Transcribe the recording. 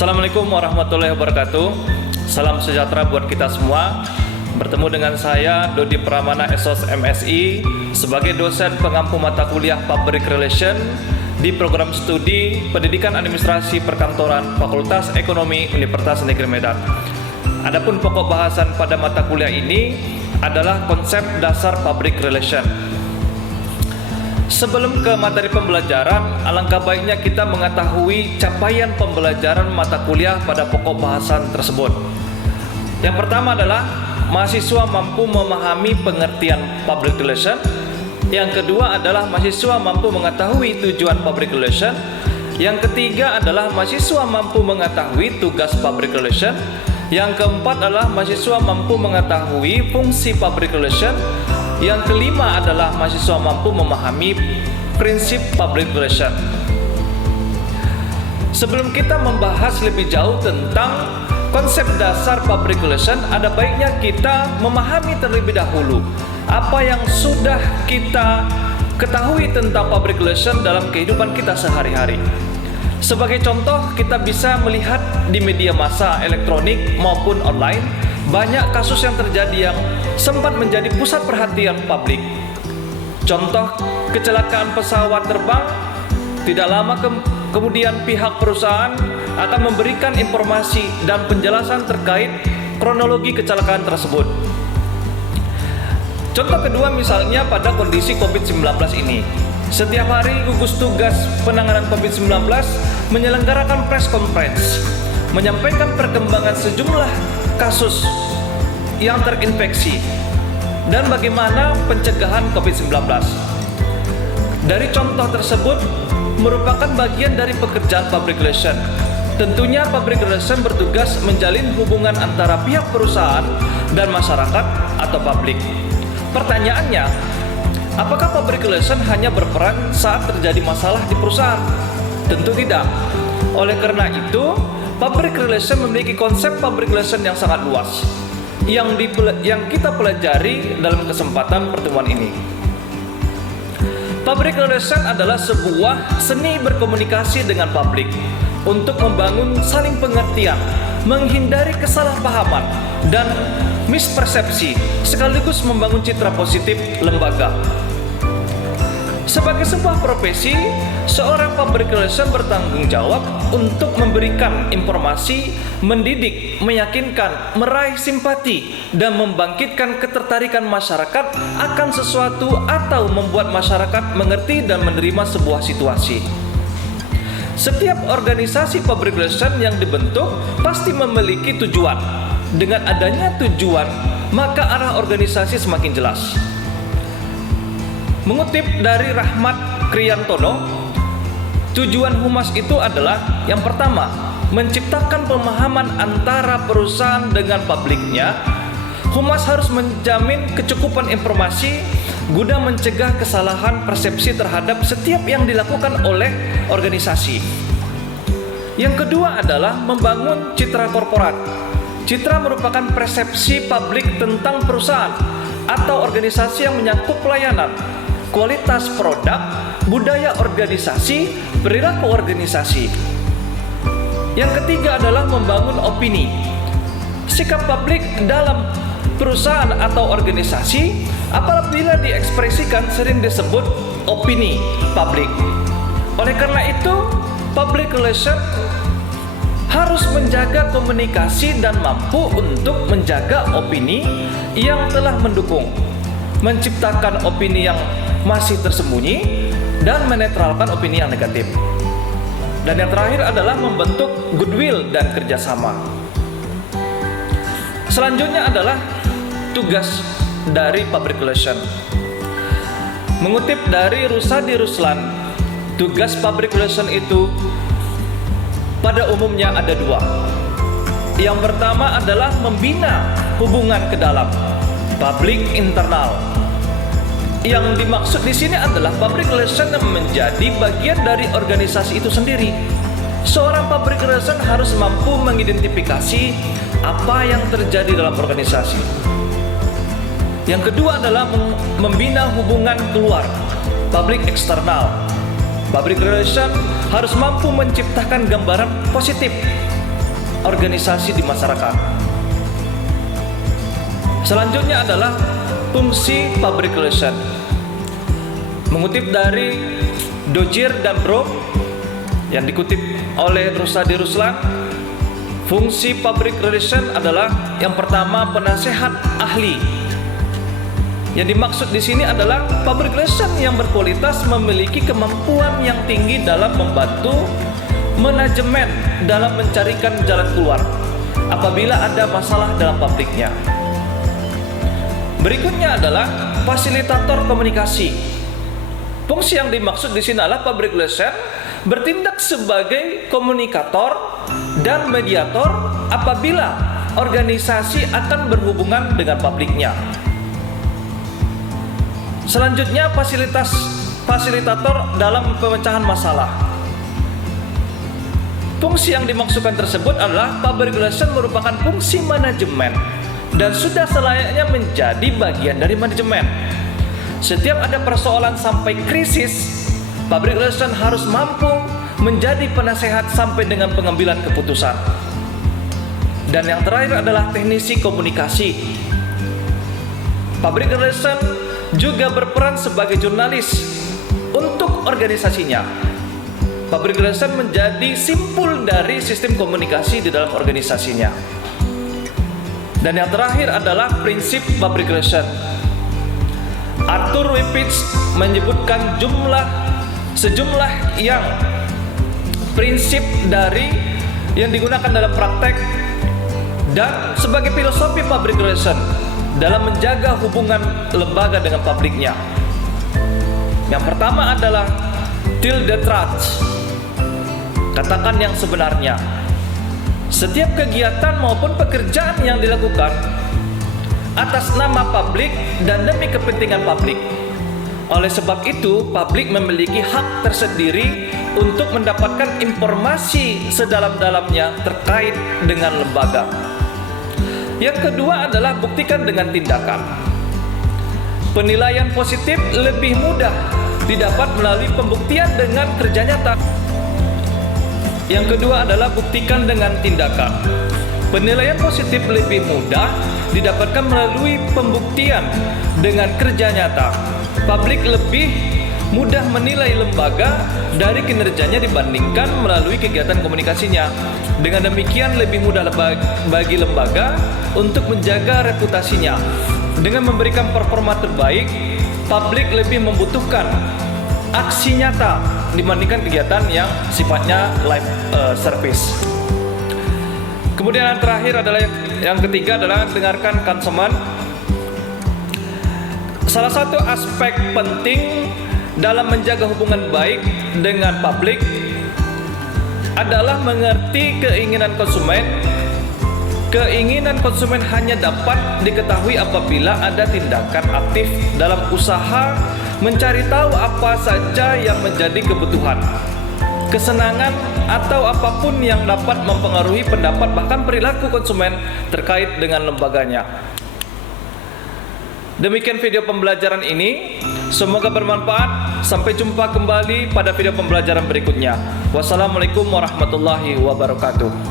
Assalamualaikum warahmatullahi wabarakatuh. Salam sejahtera buat kita semua. Bertemu dengan saya Dodi Pramana SOS MSI sebagai dosen pengampu mata kuliah Public Relation di program studi Pendidikan Administrasi Perkantoran Fakultas Ekonomi Universitas Negeri Medan. Adapun pokok bahasan pada mata kuliah ini adalah konsep dasar Public Relation. Sebelum ke materi pembelajaran, alangkah baiknya kita mengetahui capaian pembelajaran mata kuliah pada pokok bahasan tersebut. Yang pertama adalah mahasiswa mampu memahami pengertian public relation. Yang kedua adalah mahasiswa mampu mengetahui tujuan public relation. Yang ketiga adalah mahasiswa mampu mengetahui tugas public relation. Yang keempat adalah mahasiswa mampu mengetahui fungsi public relation. Yang kelima adalah mahasiswa mampu memahami prinsip public relation. Sebelum kita membahas lebih jauh tentang konsep dasar public relation, ada baiknya kita memahami terlebih dahulu apa yang sudah kita ketahui tentang public relation dalam kehidupan kita sehari-hari. Sebagai contoh, kita bisa melihat di media massa elektronik maupun online banyak kasus yang terjadi yang sempat menjadi pusat perhatian publik. Contoh kecelakaan pesawat terbang, tidak lama kemudian pihak perusahaan akan memberikan informasi dan penjelasan terkait kronologi kecelakaan tersebut. Contoh kedua misalnya pada kondisi COVID-19 ini. Setiap hari gugus tugas penanganan COVID-19 menyelenggarakan press conference, menyampaikan perkembangan sejumlah kasus yang terinfeksi dan bagaimana pencegahan COVID-19. Dari contoh tersebut merupakan bagian dari pekerjaan public relation. Tentunya public relation bertugas menjalin hubungan antara pihak perusahaan dan masyarakat atau publik. Pertanyaannya, apakah public relation hanya berperan saat terjadi masalah di perusahaan? Tentu tidak. Oleh karena itu, public relation memiliki konsep public relation yang sangat luas yang kita pelajari dalam kesempatan pertemuan ini. Public relation adalah sebuah seni berkomunikasi dengan publik untuk membangun saling pengertian, menghindari kesalahpahaman dan mispersepsi, sekaligus membangun citra positif lembaga. Sebagai sebuah profesi, seorang public relation bertanggung jawab untuk memberikan informasi, mendidik, meyakinkan, meraih simpati, dan membangkitkan ketertarikan masyarakat akan sesuatu atau membuat masyarakat mengerti dan menerima sebuah situasi. Setiap organisasi public relation yang dibentuk pasti memiliki tujuan. Dengan adanya tujuan, maka arah organisasi semakin jelas. Mengutip dari Rahmat Kriyantono, tujuan humas itu adalah yang pertama, menciptakan pemahaman antara perusahaan dengan publiknya. Humas harus menjamin kecukupan informasi guna mencegah kesalahan persepsi terhadap setiap yang dilakukan oleh organisasi. Yang kedua adalah membangun citra korporat. Citra merupakan persepsi publik tentang perusahaan atau organisasi yang menyangkut pelayanan, kualitas produk, budaya organisasi, perilaku organisasi. Yang ketiga adalah membangun opini. Sikap publik dalam perusahaan atau organisasi apabila diekspresikan sering disebut opini publik. Oleh karena itu, public relation harus menjaga komunikasi dan mampu untuk menjaga opini yang telah mendukung, menciptakan opini yang masih tersembunyi, dan menetralkan opini yang negatif. Dan yang terakhir adalah membentuk goodwill dan kerjasama. Selanjutnya adalah tugas dari public relation. Mengutip dari Rusadi Ruslan, tugas public relation itu pada umumnya ada dua. Yang pertama adalah membina hubungan ke dalam, public internal. Yang dimaksud di sini adalah public relation yang menjadi bagian dari organisasi itu sendiri. Seorang public relation harus mampu mengidentifikasi apa yang terjadi dalam organisasi. Yang kedua adalah membina hubungan keluar, public eksternal. Public relation harus mampu menciptakan gambaran positif organisasi di masyarakat. Selanjutnya adalah fungsi public relation. Mengutip dari Dozier dan Bro yang dikutip oleh Rusadi Ruslan, fungsi public relation adalah yang pertama penasehat ahli. Yang dimaksud di sini adalah public relation yang berkualitas memiliki kemampuan yang tinggi dalam membantu manajemen dalam mencarikan jalan keluar apabila ada masalah dalam publiknya. Berikutnya adalah fasilitator komunikasi. Fungsi yang dimaksud di sini adalah public relation bertindak sebagai komunikator dan mediator apabila organisasi akan berhubungan dengan publiknya. Selanjutnya fasilitator dalam pemecahan masalah. Fungsi yang dimaksudkan tersebut adalah public relation merupakan fungsi manajemen dan sudah selayaknya menjadi bagian dari manajemen. Setiap ada persoalan sampai krisis, public relation harus mampu menjadi penasehat sampai dengan pengambilan keputusan. Dan yang terakhir adalah teknisi komunikasi. Public relation juga berperan sebagai jurnalis untuk organisasinya. Public relation menjadi simpul dari sistem komunikasi di dalam organisasinya. Dan yang terakhir adalah prinsip public relation. Arthur Wipitz menyebutkan sejumlah yang prinsip dari yang digunakan dalam praktek dan sebagai filosofi public relation dalam menjaga hubungan lembaga dengan publiknya. Yang pertama adalah tell the truth, katakan yang sebenarnya. Setiap kegiatan maupun pekerjaan yang dilakukan atas nama publik dan demi kepentingan publik. Oleh sebab itu, publik memiliki hak tersendiri untuk mendapatkan informasi sedalam-dalamnya terkait dengan lembaga. Yang kedua adalah buktikan dengan tindakan. Penilaian positif lebih mudah didapat melalui pembuktian dengan kerja nyata. Yang kedua adalah buktikan dengan tindakan. Penilaian positif lebih mudah didapatkan melalui pembuktian dengan kerja nyata. Publik lebih mudah menilai lembaga dari kinerjanya dibandingkan melalui kegiatan komunikasinya. Dengan demikian lebih mudah bagi lembaga untuk menjaga reputasinya. Dengan memberikan performa terbaik, publik lebih membutuhkan aksi nyata dibandingkan kegiatan yang sifatnya live service. Kemudian yang terakhir adalah yang ketiga adalah dengarkan konsumen. Salah satu aspek penting dalam menjaga hubungan baik dengan publik adalah mengerti keinginan konsumen. Keinginan konsumen hanya dapat diketahui apabila ada tindakan aktif dalam usaha mencari tahu apa saja yang menjadi kebutuhan, kesenangan, atau apapun yang dapat mempengaruhi pendapat bahkan perilaku konsumen terkait dengan lembaganya. Demikian video pembelajaran ini, semoga bermanfaat. Sampai jumpa kembali pada video pembelajaran berikutnya. Wassalamualaikum warahmatullahi wabarakatuh.